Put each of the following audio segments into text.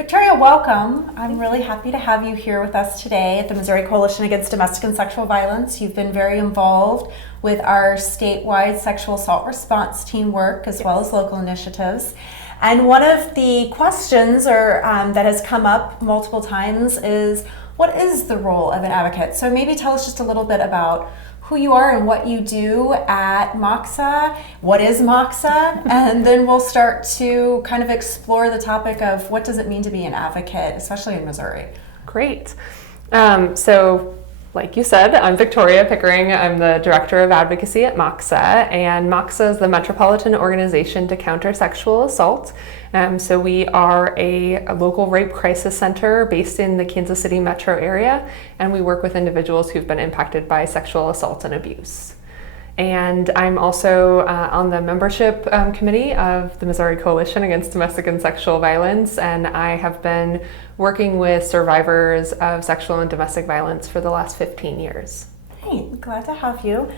Victoria, welcome. I'm really happy to have you here with us today at the Missouri Coalition Against Domestic and Sexual Violence. You've been very involved with our statewide sexual assault response team work as well as local initiatives. And one of the questions that has come up multiple times is, what is the role of an advocate? So maybe tell us just a little bit about who you are and what you do at MOXA. What is MOXA? And then we'll start to kind of explore the topic of what does it mean to be an advocate, especially in Missouri. Great. So like you said, I'm Victoria Pickering. I'm the Director of Advocacy at MOXA, and MOXA is the Metropolitan Organization to Counter Sexual Assault. So we are a local rape crisis center based in the Kansas City metro area, and we work with individuals who've been impacted by sexual assault and abuse. And I'm also on the membership committee of the Missouri Coalition Against Domestic and Sexual Violence, and I have been working with survivors of sexual and domestic violence for the last 15 years. Hey, glad to have you.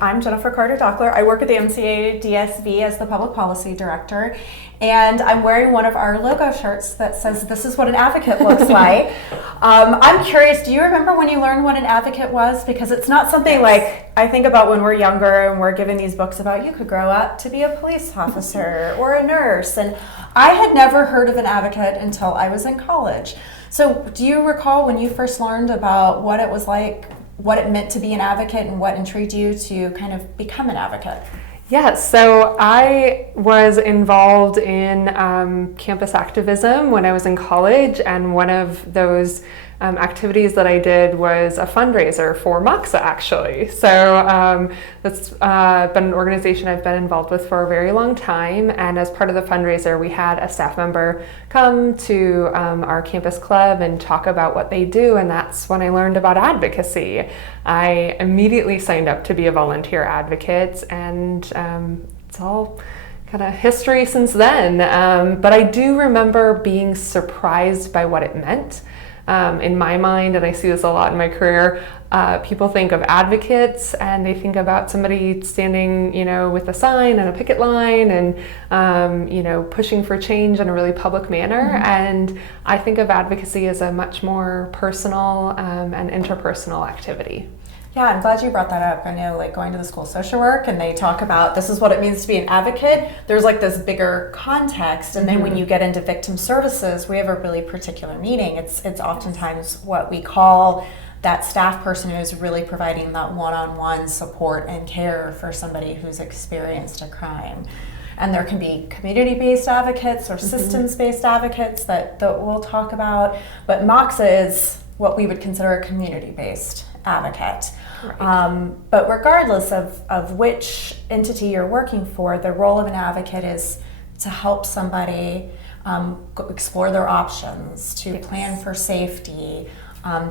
I'm Jennifer Carter-Dockler. I work at the MCA DSV as the Public Policy Director, and I'm wearing one of our logo shirts that says, "This is what an advocate looks like." I'm curious, do you remember when you learned what an advocate was? Because it's not something like I think about when we're younger and we're given these books about you could grow up to be a police officer or a nurse, and I had never heard of an advocate until I was in college. So do you recall when you first learned about what it was like, what it meant to be an advocate, and what intrigued you to kind of become an advocate? Yes, so I was involved in campus activism when I was in college, and one of those activities that I did was a fundraiser for MOXA, actually. So that's been an organization I've been involved with for a very long time, and as part of the fundraiser we had a staff member come to our campus club and talk about what they do, and that's when I learned about advocacy. I immediately signed up to be a volunteer advocate, and it's all kind of history since then. But I do remember being surprised by what it meant. In my mind, and I see this a lot in my career, people think of advocates and they think about somebody standing, with a sign and a picket line and, pushing for change in a really public manner. Mm-hmm. And I think of advocacy as a much more personal and interpersonal activity. Yeah, I'm glad you brought that up. I know, going to the school of social work, and they talk about this is what it means to be an advocate. There's this bigger context, and then when you get into victim services, we have a really particular meaning. It's oftentimes what we call that staff person who is really providing that one-on-one support and care for somebody who's experienced a crime. And there can be community-based advocates or systems-based advocates that we'll talk about, but MOXA is what we would consider a community-based advocate. Right. But regardless of which entity you're working for, the role of an advocate is to help somebody explore their options, to plan for safety,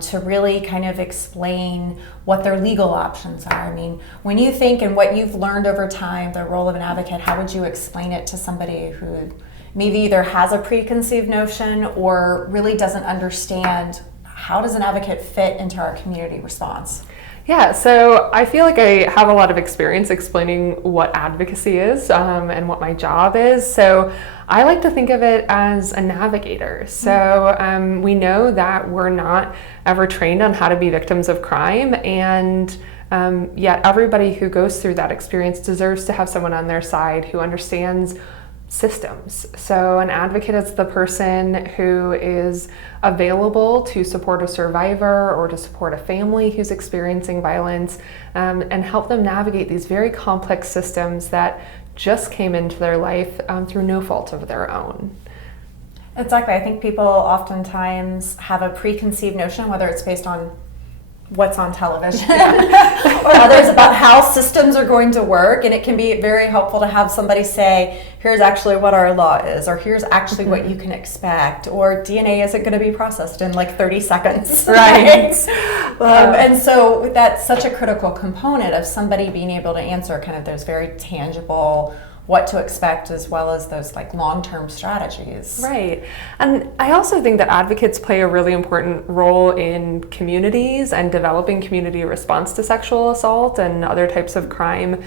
to really kind of explain what their legal options are. I mean, when you think and what you've learned over time, the role of an advocate, how would you explain it to somebody who maybe either has a preconceived notion or really doesn't understand how does an advocate fit into our community response? Yeah, so I feel like I have a lot of experience explaining what advocacy is and what my job is. So I like to think of it as a navigator. So we know that we're not ever trained on how to be victims of crime, and yet everybody who goes through that experience deserves to have someone on their side who understands systems. So an advocate is the person who is available to support a survivor or to support a family who's experiencing violence and help them navigate these very complex systems that just came into their life through no fault of their own. Exactly. I think people oftentimes have a preconceived notion, whether it's based on what's on television or others, about how systems are going to work, and it can be very helpful to have somebody say, here's actually what our law is, or here's actually what you can expect, or DNA isn't going to be processed in 30 seconds. Right. And so that's such a critical component of somebody being able to answer kind of those very tangible what to expect, as well as those long-term strategies. Right. And I also think that advocates play a really important role in communities and developing community response to sexual assault and other types of crime.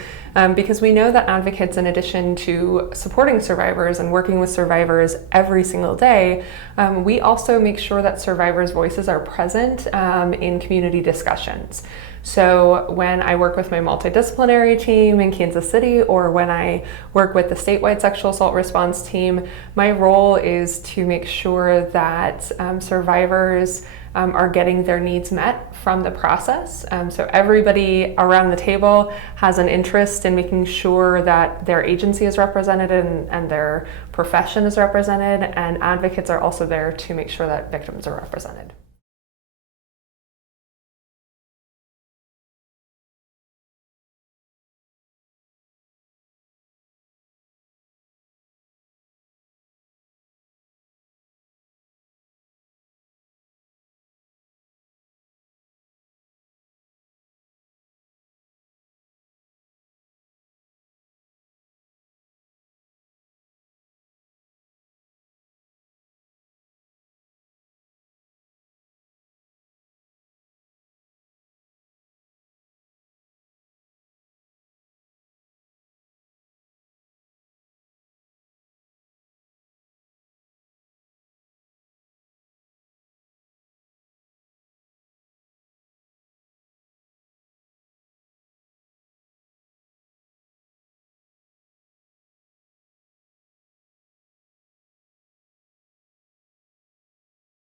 because we know that advocates, in addition to supporting survivors and working with survivors every single day, we also make sure that survivors' voices are present in community discussions. So when I work with my multidisciplinary team in Kansas City, or when I work with the statewide sexual assault response team, my role is to make sure that survivors are getting their needs met from the process. So everybody around the table has an interest in making sure that their agency is represented and their profession is represented, and advocates are also there to make sure that victims are represented.